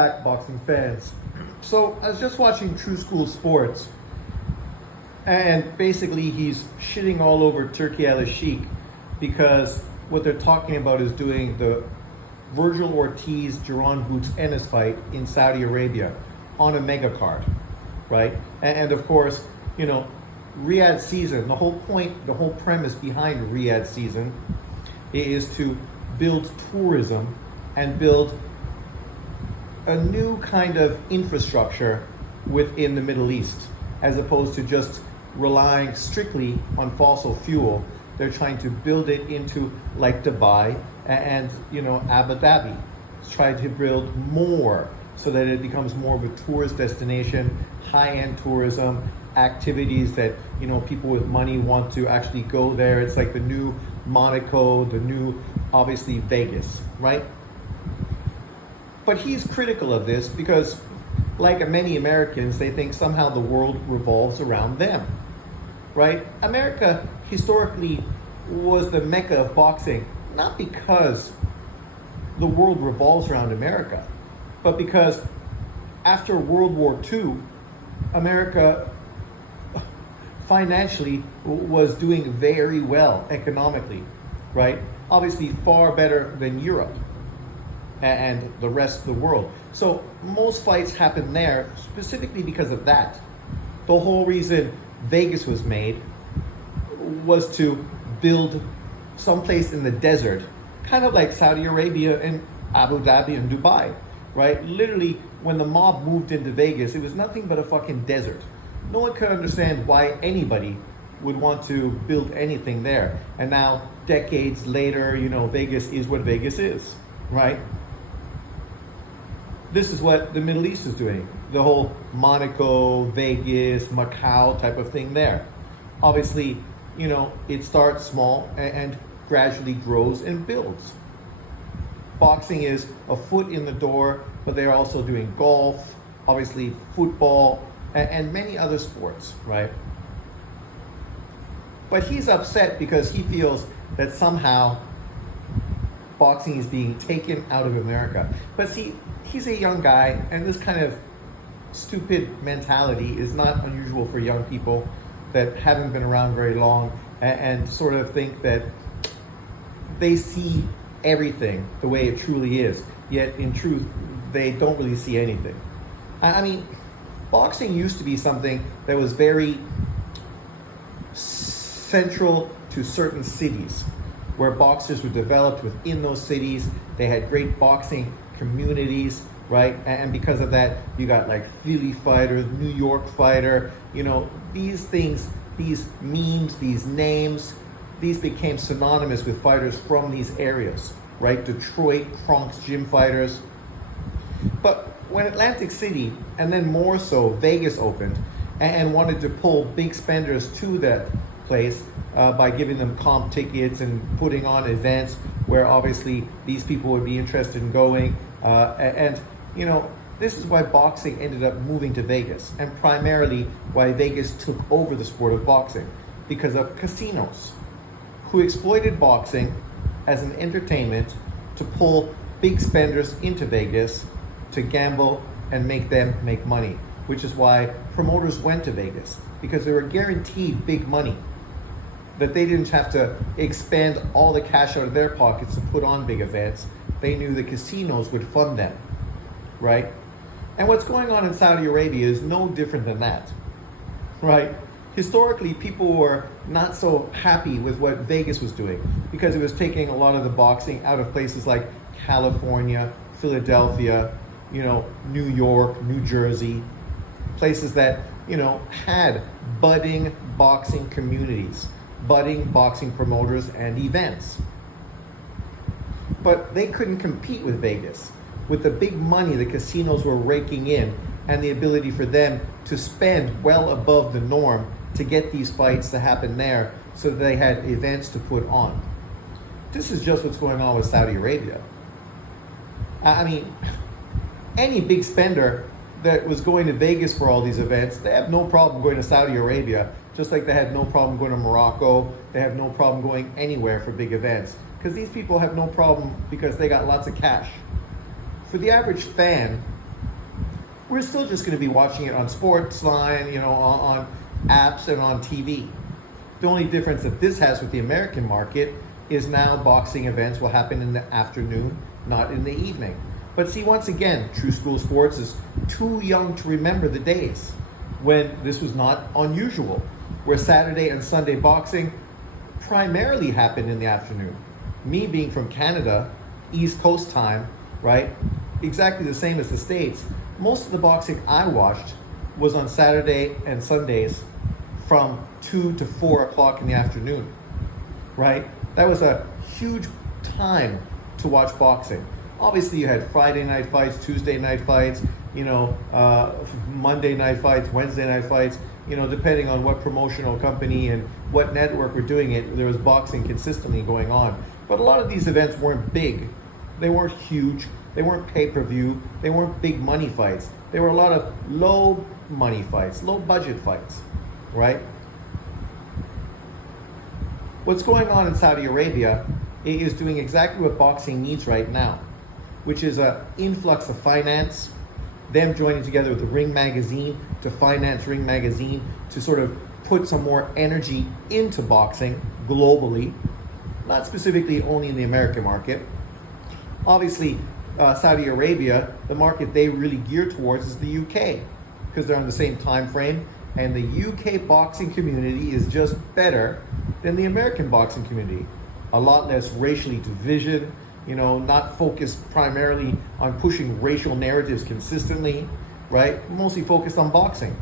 back, boxing fans. So I was just watching True School Sports, and basically he's shitting all over Turki Al-Sheikh because what they're talking about is doing the Virgil Ortiz, Jaron Boots Ennis fight in Saudi Arabia on a mega card, right? And of course, you know, Riyadh season, the whole point, the whole premise behind Riyadh season is to build tourism and build a new kind of infrastructure within the Middle East, as opposed to just relying strictly on fossil fuel. They're trying to build it into like Dubai and you know Abu Dhabi. Try to build more so that it becomes more of a tourist destination, high-end tourism, activities that you know people with money want to actually go there. It's like the new Monaco, the new obviously Vegas, right? But he's critical of this because, like many Americans, they think somehow the world revolves around them, right? America historically was the mecca of boxing, not because the world revolves around America, but because after World War II, America financially was doing very well economically, right? Obviously far better than Europe and the rest of the world. So most fights happen there specifically because of that. The whole reason Vegas was made was to build someplace in the desert, kind of like Saudi Arabia and Abu Dhabi and Dubai, right? Literally, when the mob moved into Vegas, it was nothing but a fucking desert. No one could understand why anybody would want to build anything there. And now, decades later, you know, Vegas is what Vegas is, right? This is what the Middle East is doing. The whole Monaco, Vegas, Macau type of thing there. Obviously, you know, it starts small and gradually grows and builds. Boxing is a foot in the door, but they're also doing golf, obviously football, and many other sports, right? But he's upset because he feels that somehow boxing is being taken out of America. But see, he's a young guy, and this kind of stupid mentality is not unusual for young people that haven't been around very long and sort of think that they see everything the way it truly is, yet in truth they don't really see anything. I mean, boxing used to be something that was very central to certain cities, where boxers were developed within those cities. They had great boxing communities, right? And because of that, you got like Philly fighter, New York fighter, you know, these things, these memes, these names, these became synonymous with fighters from these areas, right? Detroit, Kronk's gym fighters. But when Atlantic City, and then more so Vegas opened and wanted to pull big spenders to that place by giving them comp tickets and putting on events where obviously these people would be interested in going. And you know, this is why boxing ended up moving to Vegas, and primarily why Vegas took over the sport of boxing, because of casinos who exploited boxing as an entertainment to pull big spenders into Vegas to gamble and make them make money, which is why promoters went to Vegas, because they were guaranteed big money, that they didn't have to expend all the cash out of their pockets to put on big events. They knew the casinos would fund them, right? And what's going on in Saudi Arabia is no different than that, right? Historically, people were not so happy with what Vegas was doing because it was taking a lot of the boxing out of places like California, Philadelphia, you know, New York, New Jersey, places that, you know, had budding boxing communities, budding boxing promoters and events. But they couldn't compete with Vegas, with the big money the casinos were raking in and the ability for them to spend well above the norm to get these fights to happen there so that they had events to put on. This is just what's going on with Saudi Arabia. I mean, any big spender that was going to Vegas for all these events, they have no problem going to Saudi Arabia, just like they had no problem going to Morocco. They have no problem going anywhere for big events, because these people have no problem because they got lots of cash. For the average fan, we're still just going to be watching it on Sportsline, on apps and on TV. The only difference that this has with the American market is now boxing events will happen in the afternoon, not in the evening. But see, once again, True School Sports is too young to remember the days when this was not unusual, where Saturday and Sunday boxing primarily happened in the afternoon. Me being from Canada, East Coast time, right? Exactly the same as the States. Most of the boxing I watched was on Saturday and Sundays from 2 to 4 o'clock in the afternoon, right? That was a huge time to watch boxing. Obviously, you had Friday night fights, Tuesday night fights, Monday night fights, Wednesday night fights, depending on what promotional company and what network were doing it, there was boxing consistently going on. But a lot of these events weren't big. They weren't huge. They weren't pay-per-view. They weren't big money fights. They were a lot of low money fights, low budget fights, right? What's going on in Saudi Arabia is doing exactly what boxing needs right now, which is an influx of finance, them joining together with the Ring Magazine to finance Ring Magazine to sort of put some more energy into boxing globally, not specifically only in the American market. Obviously, Saudi Arabia, the market they really gear towards is the UK because they're on the same time frame, and the UK boxing community is just better than the American boxing community. A lot less racially division, not focused primarily on pushing racial narratives consistently, right? Mostly focused on boxing.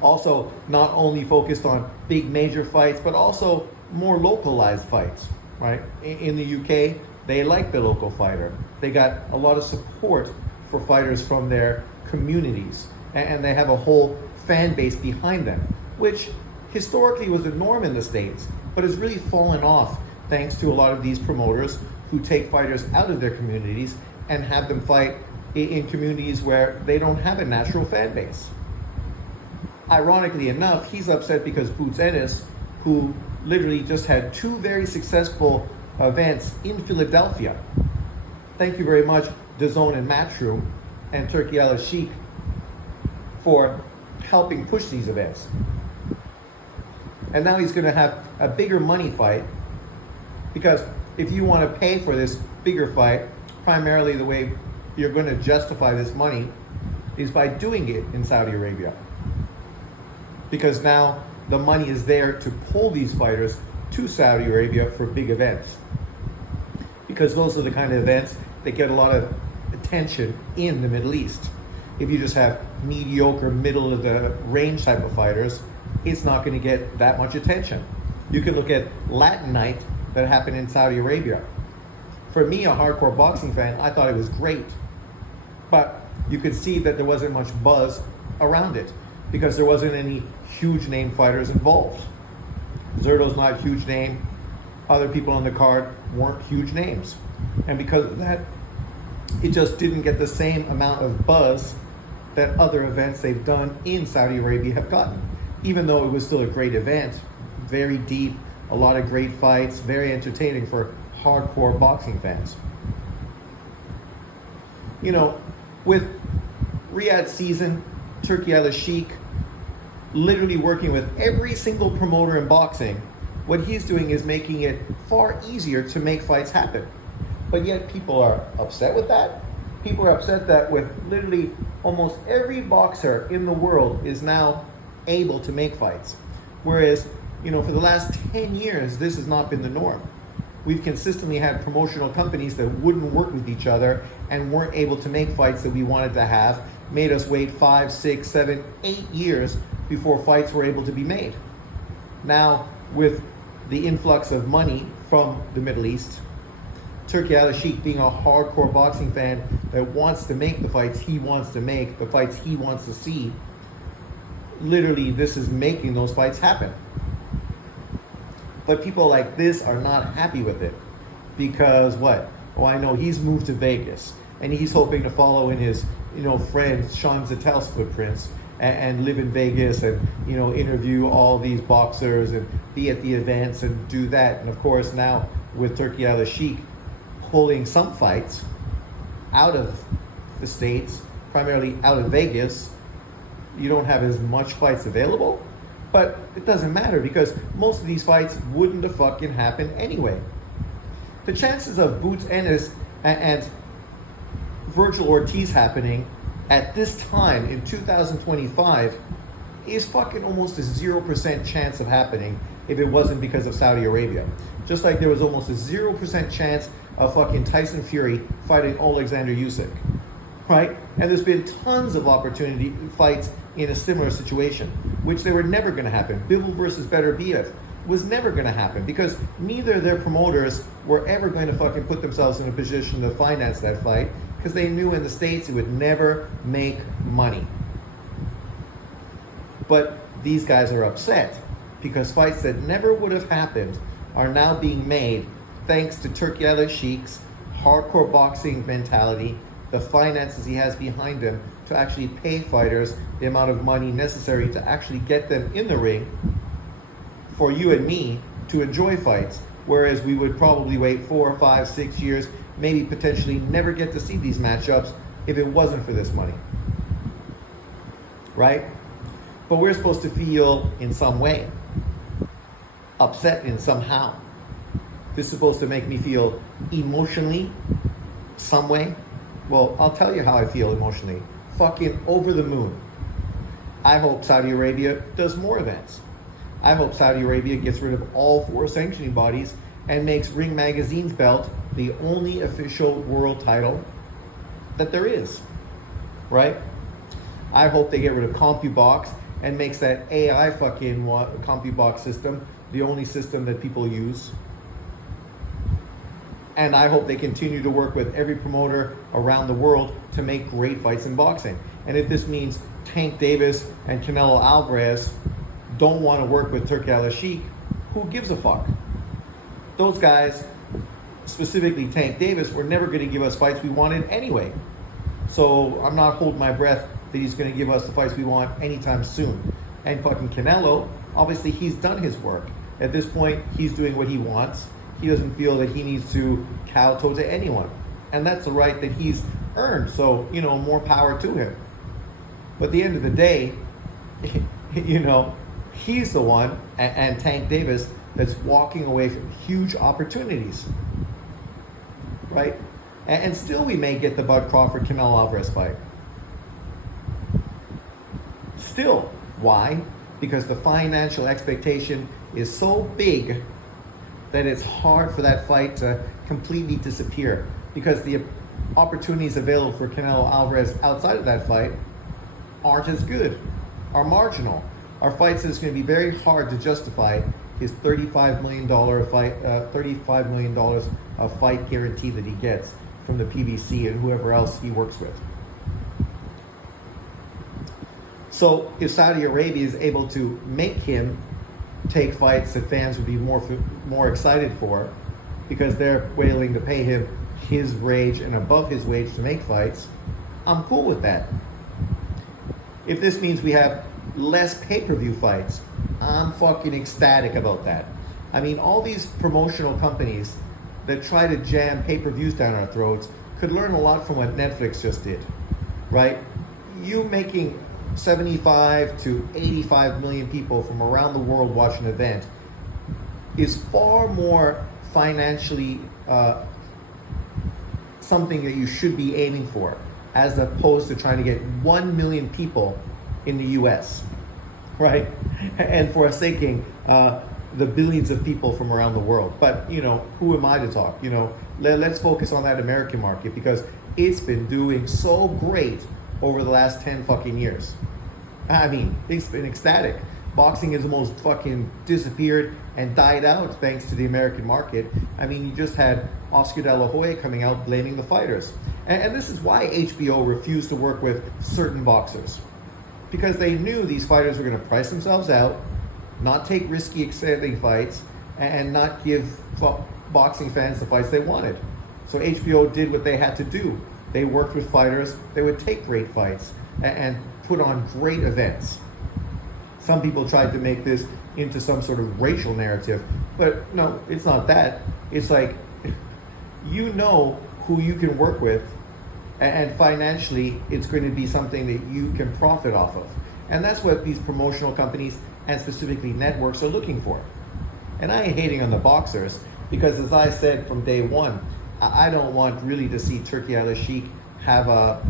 Also, not only focused on big major fights, but also more localized fights, right? In the UK, they like the local fighter. They got a lot of support for fighters from their communities, and they have a whole fan base behind them, which historically was the norm in the States, but has really fallen off thanks to a lot of these promoters who take fighters out of their communities and have them fight in communities where they don't have a natural fan base. Ironically enough, he's upset because Boots Ennis, who literally just had 2 very successful events in Philadelphia. Thank you very much, DAZN and Matchroom and Turki Al Sheikh, for helping push these events. And now he's going to have a bigger money fight, because if you want to pay for this bigger fight, primarily the way you're going to justify this money is by doing it in Saudi Arabia. Because now the money is there to pull these fighters to Saudi Arabia for big events. Because those are the kind of events that get a lot of attention in the Middle East. If you just have mediocre, middle of the range type of fighters, it's not going to get that much attention. You can look at Latin Night that happened in Saudi Arabia. For me, a hardcore boxing fan, I thought it was great. But you could see that there wasn't much buzz around it because there wasn't any huge name fighters involved. Zerto's not a huge name. Other people on the card weren't huge names. And because of that, it just didn't get the same amount of buzz that other events they've done in Saudi Arabia have gotten. Even though it was still a great event, very deep, a lot of great fights, very entertaining for hardcore boxing fans. With Riyadh Season, Turki Al Sheikh, literally working with every single promoter in boxing, what he's doing is making it far easier to make fights happen. But yet people are upset with that. People are upset that with literally almost every boxer in the world is now able to make fights. Whereas, for the last 10 years, this has not been the norm. We've consistently had promotional companies that wouldn't work with each other and weren't able to make fights that we wanted to have, made us wait 5, 6, 7, 8 years before fights were able to be made. Now, with the influx of money from the Middle East, Turki Al Sheikh being a hardcore boxing fan that wants to make the fights he wants to make, the fights he wants to see, literally this is making those fights happen. But people like this are not happy with it because what? Oh, I know he's moved to Vegas and he's hoping to follow in his, friend Sean Zettel's footprints and live in Vegas and, interview all these boxers and be at the events and do that. And of course now with Turki Al Sheikh pulling some fights out of the States, primarily out of Vegas, you don't have as much fights available, but it doesn't matter because most of these fights wouldn't have fucking happened anyway. The chances of Boots Ennis and Virgil Ortiz happening at this time in 2025 is fucking almost a 0% chance of happening if it wasn't because of Saudi Arabia. Just like there was almost a 0% chance of fucking Tyson Fury fighting Alexander Usyk, right? And there's been tons of opportunity fights in a similar situation, which they were never going to happen. Bivol versus Beterbiev was never going to happen because neither of their promoters were ever going to fucking put themselves in a position to finance that fight because they knew in the States it would never make money. But these guys are upset because fights that never would have happened are now being made thanks to Turki Al Sheikh's hardcore boxing mentality, the finances he has behind him to actually pay fighters the amount of money necessary to actually get them in the ring for you and me to enjoy fights, whereas we would probably wait 4, 5, 6 years, maybe potentially never get to see these matchups if it wasn't for this money, right? But we're supposed to feel in some way upset in somehow. This is supposed to make me feel emotionally some way. Well, I'll tell you how I feel emotionally. Fucking over the moon. I hope Saudi Arabia does more events. I hope Saudi Arabia gets rid of all 4 sanctioning bodies and makes Ring Magazine's belt the only official world title that there is, right? I hope they get rid of CompuBox and makes that AI fucking CompuBox system the only system that people use. And I hope they continue to work with every promoter around the world to make great fights in boxing. And if this means Tank Davis and Canelo Alvarez don't want to work with Turki Al Sheikh, who gives a fuck? Those guys, specifically Tank Davis, were never going to give us fights we wanted anyway. So I'm not holding my breath that he's going to give us the fights we want anytime soon. And fucking Canelo, obviously he's done his work. At this point, he's doing what he wants. He doesn't feel that he needs to kowtow to anyone. And that's the right that he's earned. So, more power to him. But at the end of the day, he's the one, and Tank Davis, that's walking away from huge opportunities. Right? And still we may get the Bud Crawford-Canelo Alvarez fight. Still. Why? Because the financial expectation is so big that it's hard for that fight to completely disappear because the opportunities available for Canelo Alvarez outside of that fight aren't as good, are marginal. Our fights is going to be very hard to justify his $35 million of fight guarantee that he gets from the PBC and whoever else he works with. So if Saudi Arabia is able to make him take fights that fans would be more excited for because they're willing to pay him his wage and above his wage to make fights, I'm cool with that. If this means we have less pay-per-view fights, I'm fucking ecstatic about that. I mean, all these promotional companies that try to jam pay-per-views down our throats could learn a lot from what Netflix just did, right? You making 75 to 85 million people from around the world watch an event is far more financially something that you should be aiming for, as opposed to trying to get 1 million people in the US, right? And forsaking the billions of people from around the world. But, who am I to talk? Let's focus on that American market because it's been doing so great over the last 10 fucking years. I mean, it's been ecstatic. Boxing has almost fucking disappeared and died out thanks to the American market. I mean, you just had Oscar De La Hoya coming out blaming the fighters. And this is why HBO refused to work with certain boxers. Because they knew these fighters were going to price themselves out, not take risky, exciting fights, and not give boxing fans the fights they wanted. So HBO did what they had to do. They worked with fighters. They would take great fights and put on great events. Some people tried to make this into some sort of racial narrative, but no, it's not that. It's like, who you can work with And financially, it's going to be something that you can profit off of. And that's what these promotional companies and specifically networks are looking for. And I ain't hating on the boxers because, as I said from day one, I don't want really to see Turki Al-Sheikh have a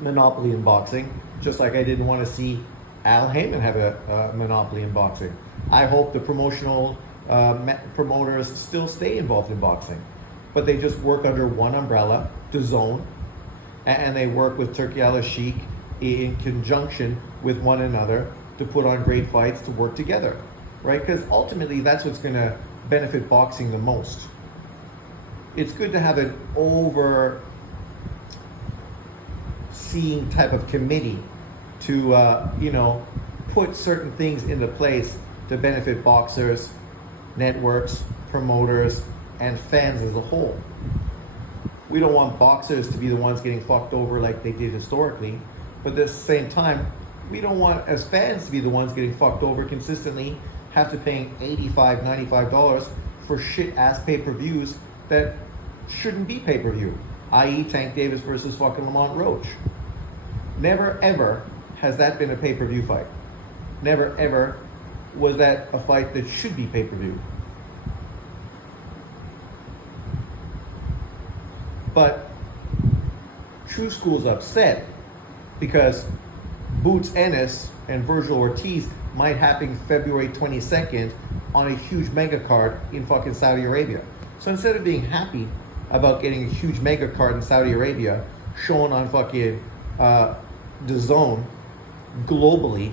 monopoly in boxing, just like I didn't want to see Al Haymon have a monopoly in boxing. I hope the promotional promoters still stay involved in boxing, but they just work under one umbrella, DAZN, and they work with Turki Al-Sheikh in conjunction with one another to put on great fights, to work together, right? Because ultimately that's what's going to benefit boxing the most. It's good to have an overseeing type of committee to put certain things into place to benefit boxers, networks, promoters, and fans as a whole. We don't want boxers to be the ones getting fucked over like they did historically, but at the same time, we don't want as fans to be the ones getting fucked over consistently, have to pay $85, $95 for shit ass pay-per-views that shouldn't be pay-per-view, i.e. Tank Davis versus fucking Lamont Roach. Never ever has that been a pay-per-view fight. Never ever was that a fight that should be pay-per-view. But True School's upset because Boots Ennis and Virgil Ortiz might happen February 22nd on a huge mega card in fucking Saudi Arabia. So instead of being happy about getting a huge mega card in Saudi Arabia shown on fucking DAZN globally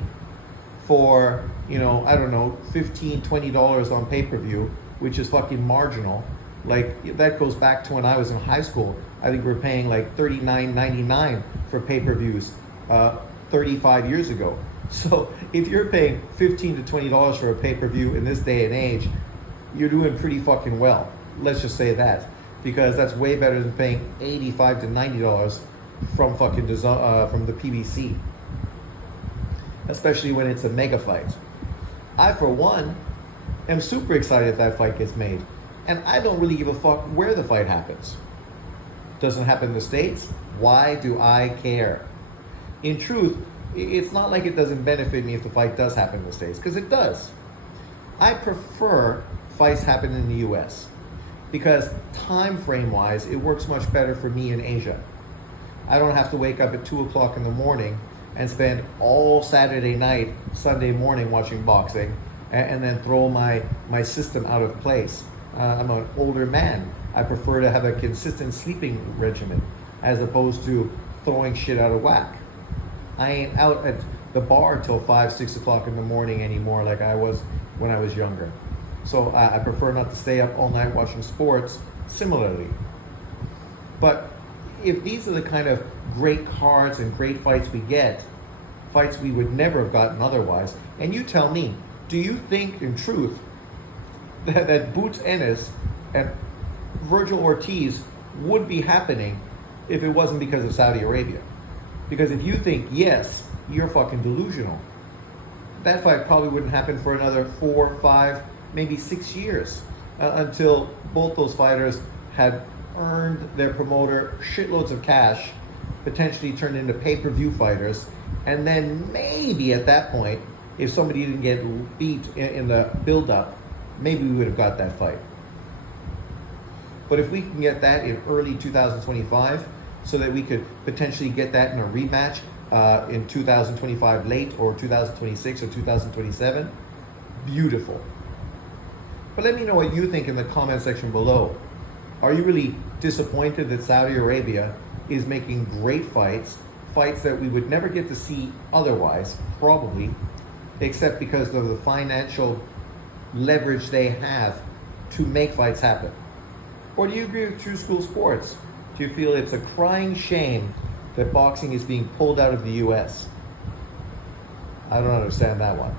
for, $15, $20 on pay-per-view, which is fucking marginal. Like, that goes back to when I was in high school. I think we were paying like $39.99 for pay-per-views 35 years ago. So if you're paying $15 to $20 for a pay-per-view in this day and age, you're doing pretty fucking well. Let's just say that. Because that's way better than paying $85 to $90 from fucking from the PBC. Especially when it's a mega fight. I, for one, am super excited if that fight gets made. And I don't really give a fuck where the fight happens. Doesn't happen in the States? Why do I care? In truth, it's not like it doesn't benefit me if the fight does happen in the States, because it does. I prefer fights happen in the US because time frame wise, it works much better for me in Asia. I don't have to wake up at 2 o'clock in the morning and spend all Saturday night, Sunday morning watching boxing and then throw my system out of place. I'm an older man. I prefer to have a consistent sleeping regimen as opposed to throwing shit out of whack. I ain't out at the bar till 5, 6 o'clock in the morning anymore like I was when I was younger. So I prefer not to stay up all night watching sports similarly. But if these are the kind of great cards and great fights we get, fights we would never have gotten otherwise, and you tell me, do you think in truth that Boots Ennis and Virgil Ortiz would be happening if it wasn't because of Saudi Arabia? Because if you think yes, you're fucking delusional. That fight probably wouldn't happen for another 4, 5, maybe 6 years until both those fighters had earned their promoter shitloads of cash, potentially turned into pay-per-view fighters, and then maybe at that point, if somebody didn't get beat in the build-up, maybe we would have got that fight. But if we can get that in early 2025, so that we could potentially get that in a rematch in 2025 late, or 2026 or 2027, beautiful. But let me know what you think in the comment section below. Are you really disappointed that Saudi Arabia is making great fights that we would never get to see otherwise, probably, except because of the financial leverage they have to make fights happen? Or do you agree with True School Sports? Do you feel it's a crying shame that boxing is being pulled out of the US? I don't understand that one.